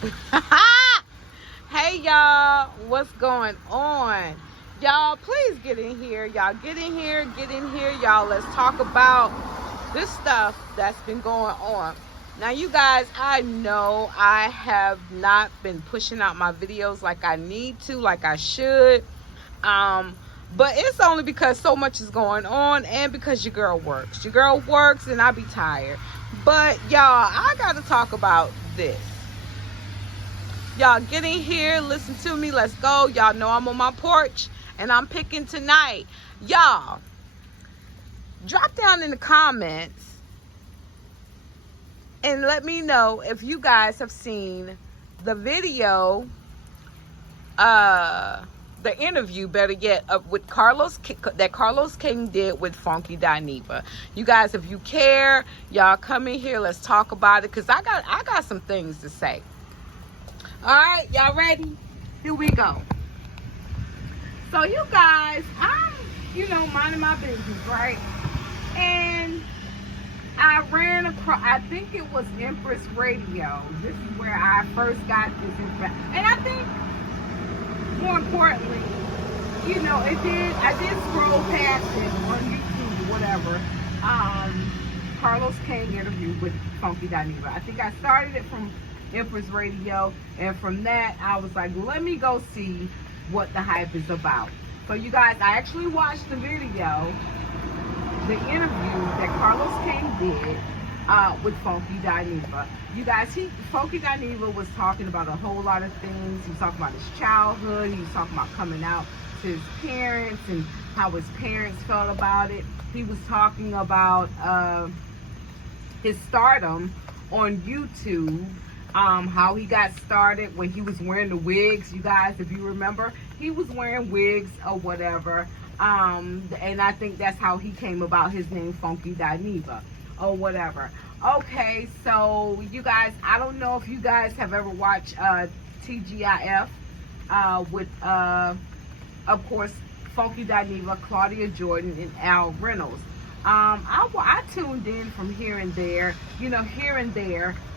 Hey y'all, what's going on? Y'all, please get in here. Y'all get in here, Y'all, let's talk about this stuff that's been going on. Now, you guys, I know I have not been pushing out my videos like I need to, like I should. But it's only because so much is going on and because your girl works. Your girl works and I be tired. But y'all, I gotta talk about this. Y'all get in here, listen to me, let's go. Y'all know I'm on my porch and I'm picking tonight. Y'all, drop down in the comments and let me know if you guys have seen the video, the interview, better yet, with that Carlos King did with Funky Dineva. You guys, if you care, y'all come in here, let's talk about it, because I got some things to say. All right, y'all ready? Here we go. So you guys, I'm, minding my business, right? And I ran across, I think it was Empress Radio. This is where I first got this information. And I think, more importantly, I did scroll past it on YouTube or whatever. Carlos King interview with Funky Dineva. I think I started it from Empress Radio, and from that I was like, let me go see what the hype is about. So you guys, I actually watched the video, the interview that Carlos King did with Funky Dineva. You guys, Funky Dineva was talking about a whole lot of things. He was talking about his childhood. He was talking about coming out to his parents and how his parents felt about it. He was talking about his stardom on YouTube. How he got started when he was wearing the wigs. You guys, if you remember, he was wearing wigs or whatever. And I think that's how he came about his name, Funky Dineva or whatever. Okay, so you guys, I don't know if you guys have ever watched TGIF with, of course, Funky Dineva, Claudia Jordan, and Al Reynolds. I tuned in from here and there,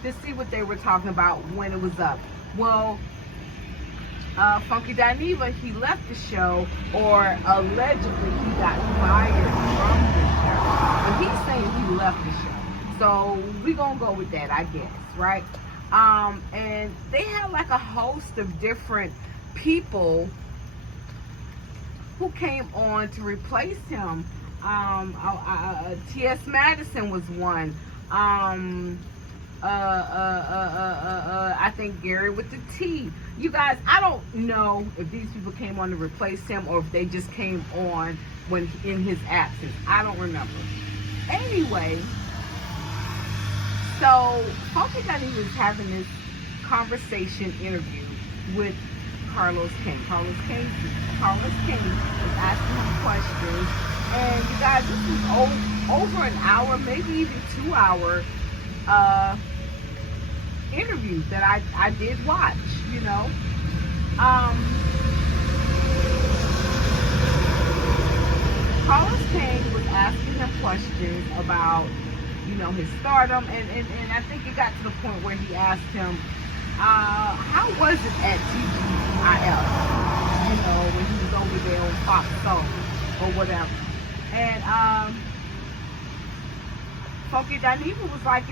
to see what they were talking about when it was up. Well, Funky Dineva, he left the show, or allegedly he got fired from the show. But he's saying he left the show. So we're going to go with that, I guess, right? And they had like a host of different people who came on to replace him. T.S. Madison was one. I think Gary with the T. You guys, I don't know if these people came on to replace him or if they just came on when in his absence. I don't remember. Anyway, so Funky Dineva was having this conversation interview with Carlos King. Carlos King was asking him questions. And you guys, this was over an hour, maybe even 2 hour interview that I did watch, Carlos King was asking him questions about, his stardom, and I think it got to the point where he asked him, how was it at TGIF, when he was over there on Fox Soul or whatever. And Funky Dineva was like,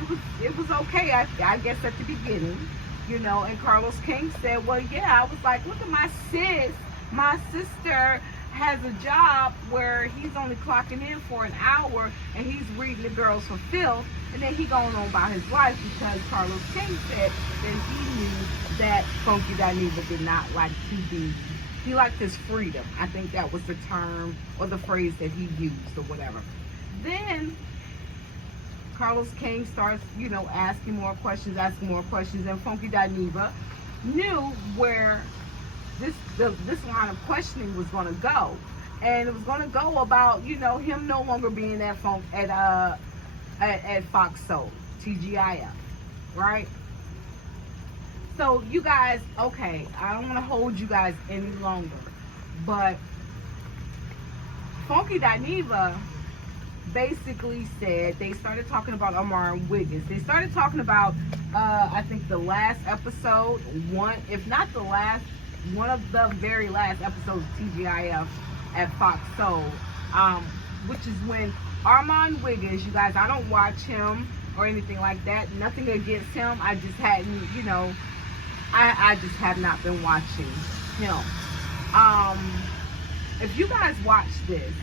it was okay, I guess at the beginning, and Carlos King said, well, yeah. I was like, look at my sister has a job where he's only clocking in for an hour and he's reading the girls for filth, and then he going on about his life because Carlos King said that he knew that Funky Dineva did not like to be, he liked his freedom. I think that was the term or the phrase that he used or whatever. Then Carlos King starts, asking more questions, and Funky Dineva knew where this line of questioning was going to go, and it was going to go about, him no longer being at Fox Soul, TGIF, right? So you guys, okay, I don't want to hold you guys any longer, but Funky Dineva basically said, they started talking about Armand Wiggins. They started talking about, I think the last episode, one, if not the last, one of the very last episodes of TGIF at Fox Soul, which is when Armand Wiggins, you guys, I don't watch him or anything like that. Nothing against him. I just hadn't, you know, I just have not been watching him. If you guys watch this,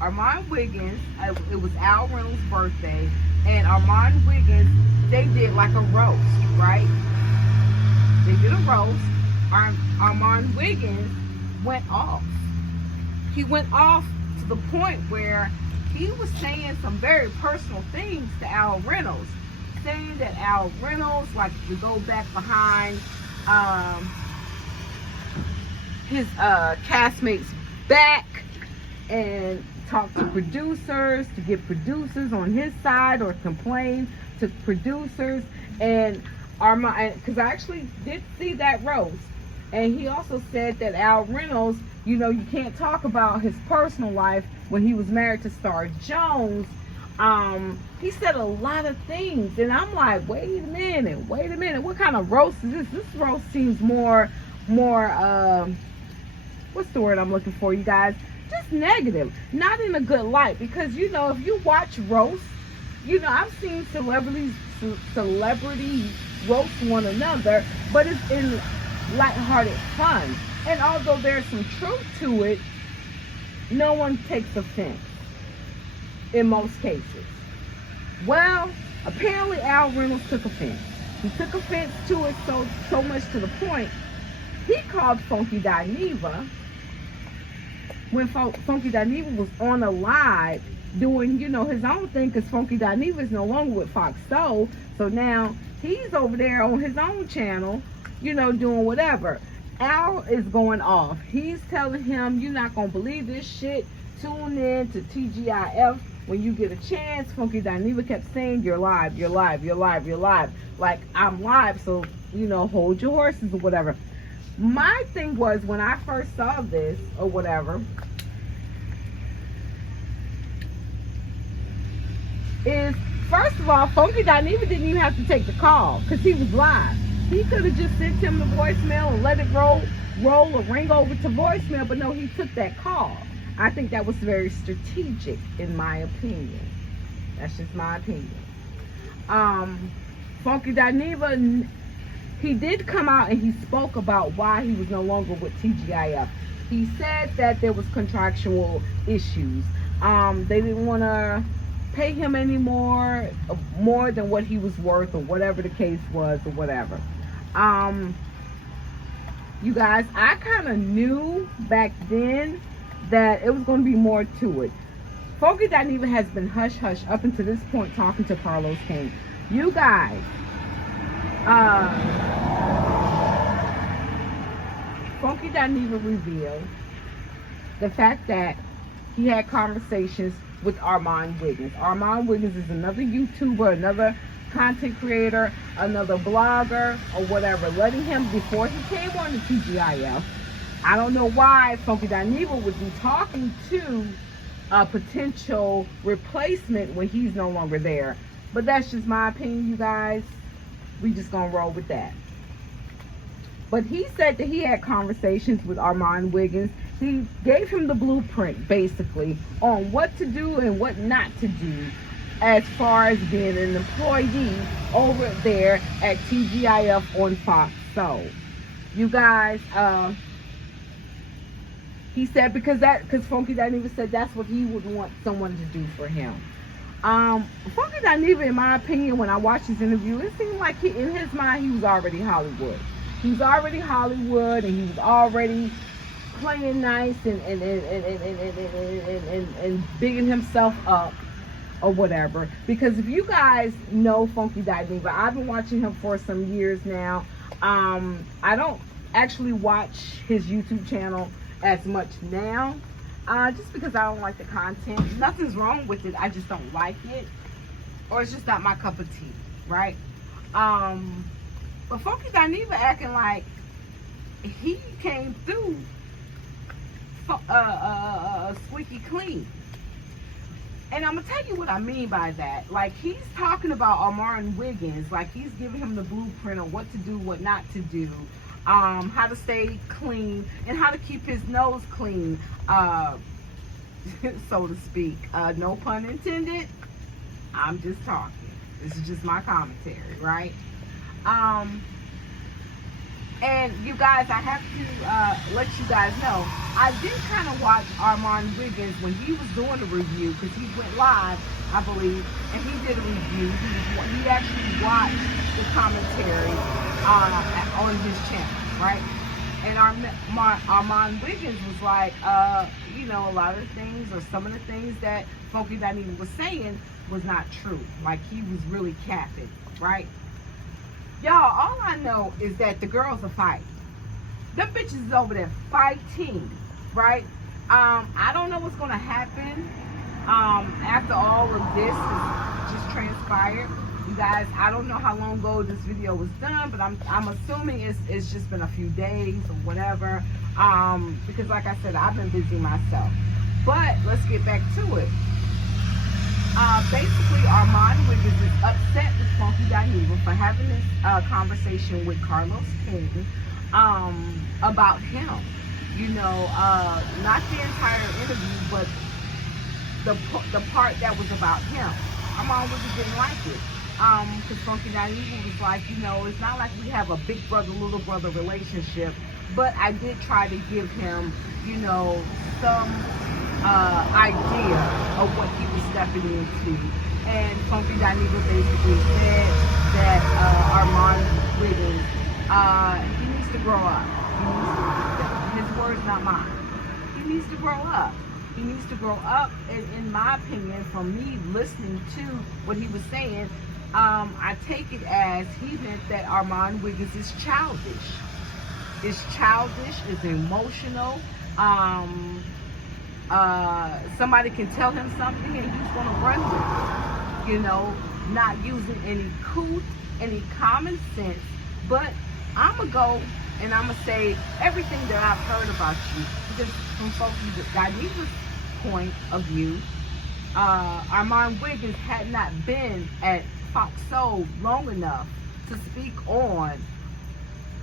Armand Wiggins, it was Al Reynolds' birthday, and Armand Wiggins, they did like a roast, right? They did a roast. Armand Wiggins went off. He went off to the point where he was saying some very personal things to Al Reynolds, saying that Al Reynolds likes to go back behind his castmates' back and talk to producers, to get producers on his side, or complain to producers. And Armand, because I actually did see that roast, and he also said that Al Reynolds, you know, you can't talk about his personal life when he was married to Star Jones. He said a lot of things, and I'm like, wait a minute, what kind of roast is this? This roast seems more, what's the word I'm looking for, you guys? Just negative, not in a good light. Because, you know, if you watch roast, you know, I've seen celebrities roast one another, but it's in lighthearted fun. And although there's some truth to it, no one takes offense in most cases. Well, apparently Al Reynolds took offense. He took offense to it so much to the point he called Funky Dineva when Funky Dineva was on a live doing, you know, his own thing, because Funky Dineva is no longer with Fox Soul. So now he's over there on his own channel, you know, doing whatever. Al is going off. He's telling him, you're not going to believe this shit. Tune in to TGIF when you get a chance. Funky Dineva kept saying, you're live, you're live, you're live, you're live. Like, I'm live, so, you know, hold your horses or whatever. My thing was, when I first saw this or whatever, is, first of all, Funky Dineva didn't even have to take the call because he was live. He could have just sent him the voicemail and let it roll or ring over to voicemail, but no, he took that call. I think that was very strategic, in my opinion. That's just my opinion. Funky Dineva, he did come out and he spoke about why he was no longer with TGIF. He said that there was contractual issues. They didn't want to pay him anymore, more than what he was worth, or whatever the case was, or whatever. You guys, I kind of knew back then that it was going to be more to it. Funky Dineva has been hush-hush up until this point, talking to Carlos King. You guys, Funky Dineva revealed the fact that he had conversations with Armand Wiggins. Armand Wiggins is another YouTuber, another content creator, another blogger, or whatever, letting him, before he came on the TGIF, I don't know why Funky Dineva would be talking to a potential replacement when he's no longer there. But that's just my opinion, you guys. We just gonna roll with that. But he said that he had conversations with Armand Wiggins. He gave him the blueprint, basically, on what to do and what not to do as far as being an employee over there at TGIF on Fox Soul. You guys, he said because Funky Dineva said that's what he would want someone to do for him. Funky Dineva, in my opinion, when I watched his interview, it seemed like in his mind he was already Hollywood. He was already Hollywood, and he was already playing nice and bigging himself up or whatever. Because if you guys know Funky Dineva, I've been watching him for some years now. I don't actually watch his YouTube channel as much now, just because I don't like the content. Nothing's wrong with it, I just don't like it, or it's just not my cup of tea, right? But Funky Dineva acting like he came through squeaky clean. And I'm gonna tell you what I mean by that. Like, he's talking about Armand Wiggins, like he's giving him the blueprint on what to do, what not to do, how to stay clean, and how to keep his nose clean, so to speak. No pun intended. I'm just talking. This is just my commentary, right? And you guys, I have to let you guys know, I did kind of watch Armand Wiggins when he was doing the review, because he went live, I believe, and he did a review. He actually watched the commentary on his channel, right? And Armand Wiggins was like, you know, a lot of things, or some of the things that Funky Dineva was saying was not true. Like, he was really capping, right? Y'all, all I know is that the girls are fighting. Them bitches is over there fighting, right? I don't know what's gonna happen after all of this has just transpired. You guys, I don't know how long ago this video was done, but I'm assuming it's just been a few days or whatever. Because like I said, I've been busy myself. But let's get back to it. Basically, Armand Wiggins is upset with Funky Dineva for having this conversation with Carlos King about him. You know, not the entire interview, but the part that was about him. Armand Wiggins didn't like it. Because Funky Dineva was like, you know, it's not like we have a big brother, little brother relationship, but I did try to give him, you know, some idea of what he was stepping into. And Funky Dineva basically said that Armand Wiggins, he needs to grow up. His words, not mine. He needs to grow up. He needs to grow up, and in my opinion, from me listening to what he was saying, I take it as he meant that Armand Wiggins is childish. Is childish, is emotional. Somebody can tell him something and he's gonna run with it. You know, not using any couth, any common sense. But I'ma go and I'ma say everything that I've heard about you. Because from Funky Dineva's point of view, Armand Wiggins had not been at Fox Soul long enough to speak on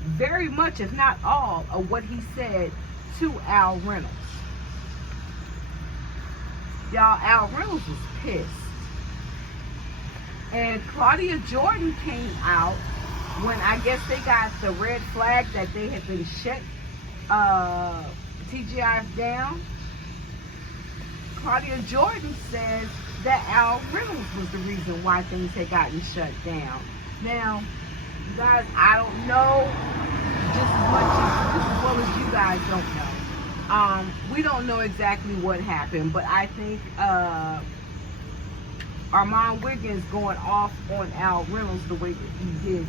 very much, if not all, of what he said to Al Reynolds. Y'all, Al Reynolds was pissed. And Claudia Jordan came out when I guess they got the red flag that they had been shut TGIF down. Claudia Jordan says that Al Reynolds was the reason why things had gotten shut down. Now, you guys, I don't know just as well as you guys don't know. We don't know exactly what happened, but I think Armand Wiggins going off on Al Reynolds the way that he did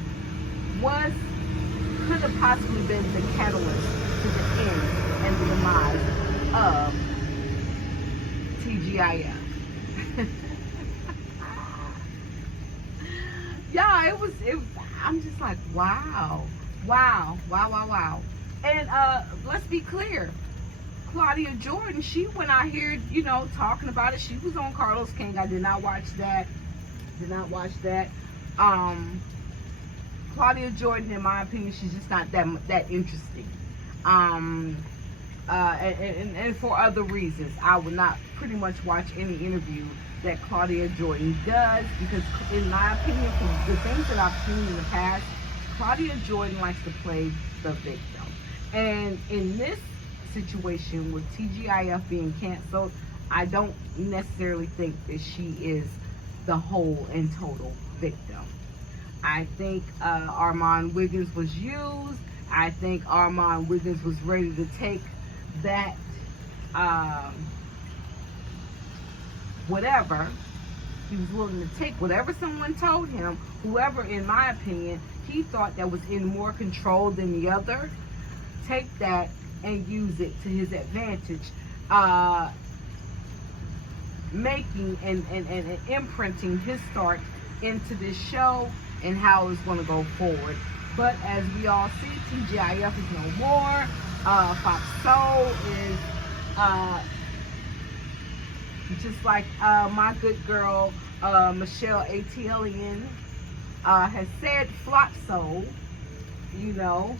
could have possibly been the catalyst to the end and the demise of TGIF. Yeah, it was, I'm just like, wow. And let's be clear. Claudia Jordan, she went out here, you know, talking about it. She was on Carlos King. I did not watch that. Claudia Jordan, in my opinion, she's just not that interesting. And for other reasons, I would not pretty much watch any interview that Claudia Jordan does, because in my opinion, from the things that I've seen in the past, Claudia Jordan likes to play the victim. And in this situation with TGIF being canceled, I don't necessarily think that she is the whole and total victim. I think Armand Wiggins was used. I think Armand Wiggins was ready to take that whatever. He was willing to take whatever someone told him, whoever, in my opinion, he thought that was in more control than the other, take that and use it to his advantage, making and imprinting his start into this show and how it's going to go forward. But as we all see, TGIF is no more. Fox Soul is just like my good girl Michelle ATLian has said, flock soul. You know,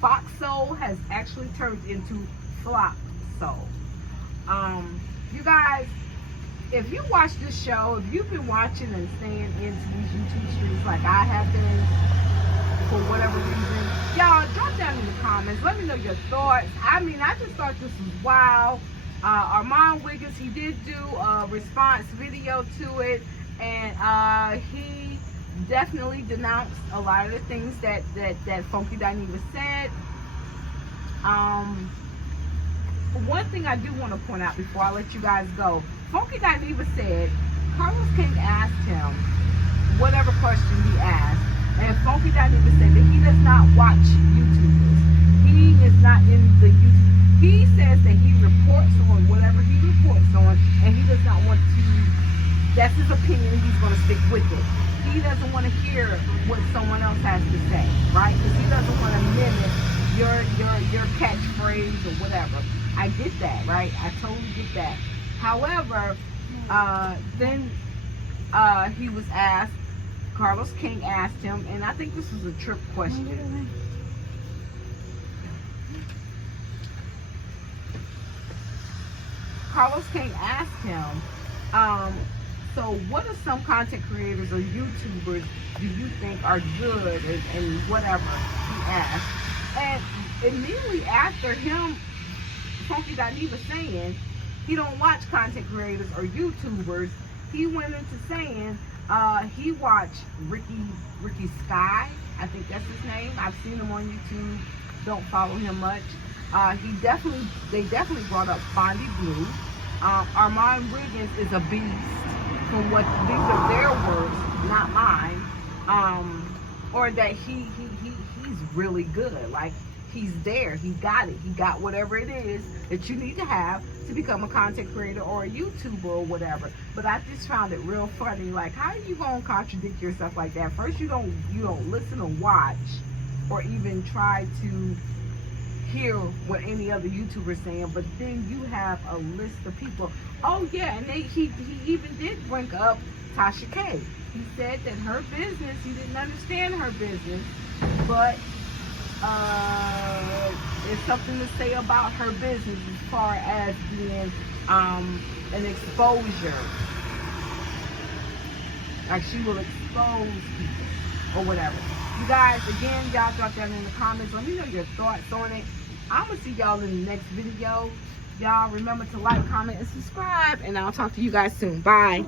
fox soul has actually turned into flock soul. You guys, if you watch this show, if you've been watching and staying into these YouTube streets like I have been, for whatever reason, y'all drop down in the comments. Let me know your thoughts. I mean, I just thought this was wild. Armand Wiggins, he did do a response video to it, and he definitely denounced a lot of the things that Funky Dineva said. One thing I do want to point out before I let you guys go, Funky Dineva said Carlos King asked him whatever question he asked, and Funky Dineva said that he does not watch YouTubers. He is not in the YouTube. He says that he reports on whatever he reports on, and he does not want to. That's his opinion. He's going to stick with it. He doesn't want to hear what someone else has to say, right? Because he doesn't want to mimic your catchphrase or whatever. I get that, right? I totally get that. However, then he was asked, Carlos King asked him, and I think this was a trick question. Carlos King asked him, so what are some content creators or YouTubers do you think are good and whatever, he asked. And immediately after him, Funky Dineva saying he don't watch content creators or YouTubers, he went into saying he watched Ricky Sky, I think that's his name. I've seen him on YouTube, don't follow him much. They definitely brought up Fondy Blue. Armand Wiggins is a beast, from what these are their words, not mine. Or that he's really good. Like, he's there, he got it, he got whatever it is that you need to have to become a content creator or a YouTuber or whatever. But I just found it real funny. Like, how are you gonna contradict yourself like that? First, you don't listen or watch or even try to hear what any other YouTuber saying, but then you have a list of people. Oh yeah, and he even did bring up Tasha K. He said that her business, he didn't understand her business, but it's something to say about her business as far as being an exposure. Like, she will expose people or whatever. You guys, again, y'all drop down in the comments. Let me know your thoughts on it. I'm going to see y'all in the next video. Y'all remember to like, comment, and subscribe. And I'll talk to you guys soon. Bye.